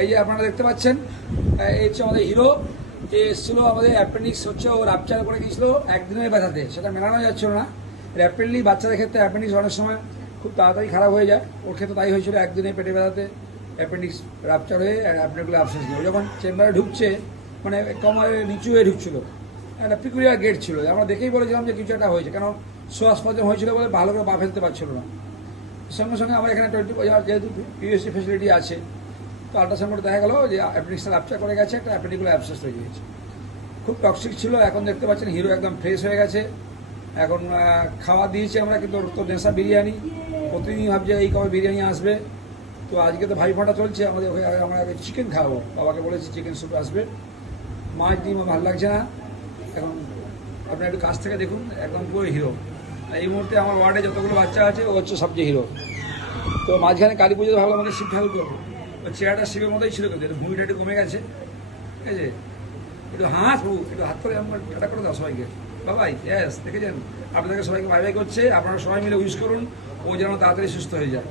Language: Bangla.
এই যে আপনারা দেখতে পাচ্ছেন, এই হচ্ছে আমাদের হিরো। এসেছিল আমাদের অ্যাপেন্ডিক্স হচ্ছে, ও রাপচার করে গিয়েছিল একদিনের ব্যথাতে, সেটা মেলানো যাচ্ছিল না। র্যাপিডলি বাচ্চাদের ক্ষেত্রে অ্যাপেন্ডিক্স অনেক সময় খুব তাড়াতাড়ি খারাপ হয়ে যায়, ওর ক্ষেত্রে তাই হয়েছিল। একদিনে পেটে ব্যথাতে অ্যাপেন্ডিক্স রাপচার হয়ে অ্যাপেন্ডিকুলার অ্যাবসেস নিয়ে যখন চেম্বারে ঢুকছে, মানে কোমরে নিচু হয়ে ঢুকছিল, একটা পিকুলিয়ার গেট ছিল, আমরা দেখেই বলেছিলাম যে কিছু একটা হয়েছে, কেন শ্বাস প্রবলেম হয়েছিল বলে ভালো করে পা ফেলতে পারছিল না। সঙ্গে সঙ্গে আমার এখানে 24 যেহেতু পিএসসি ফেসিলিটি আছে, তো আল্ট্রাসাউন্ড করে দেখা গেল যে অ্যাপেন্ডিক্সটা রাপচার করে গেছে, একটা অ্যাপেন্ডিকুলার অ্যাবসেস হয়ে গিয়েছে। খুব টক্সিক ছিল। এখন দেখতে পাচ্ছেন হিরো একদম ফ্রেশ হয়ে গেছে। এখন খাওয়া দিয়েছি আমরা, কিন্তু ওর তো নেশা বিরিয়ানি, প্রতিদিন ভাবছে এই কবে বিরিয়ানি আসবে। তো আজকে তো ভাইফোঁটা চলছে আমাদের, ওখানে আমরা চিকেন খাওয়াবো, বাবাকে বলেছি চিকেন স্যুপ আসবে। মাছ ডিম ভালো লাগছে না এখন। আপনার একটু কাছ থেকে দেখুন, একদম পুরো হিরো। এই মুহূর্তে আমার ওয়ার্ডে যতগুলো বাচ্চা আছে, ও হচ্ছে সবচেয়ে হিরো। তো মাঝখানে কালী পুজোতে ভাবলাম আমাদের শিব ঠাকুর করবো, ওর চেহারাটা শিবের মতোই ছিল, কিন্তু ভূমিটা একটু কমে গেছে, ঠিক আছে। একটু হাত একটু হাত করে আমার এটা করে দাও সবাইকে, বাবাই ইয়েস, দেখেছেন আপনাদেরকে সবাইকে বাই বাই করছে। আপনারা সবাই মিলে উইশ করুন, ও যেন তাড়াতাড়ি সুস্থ হয়ে যায়।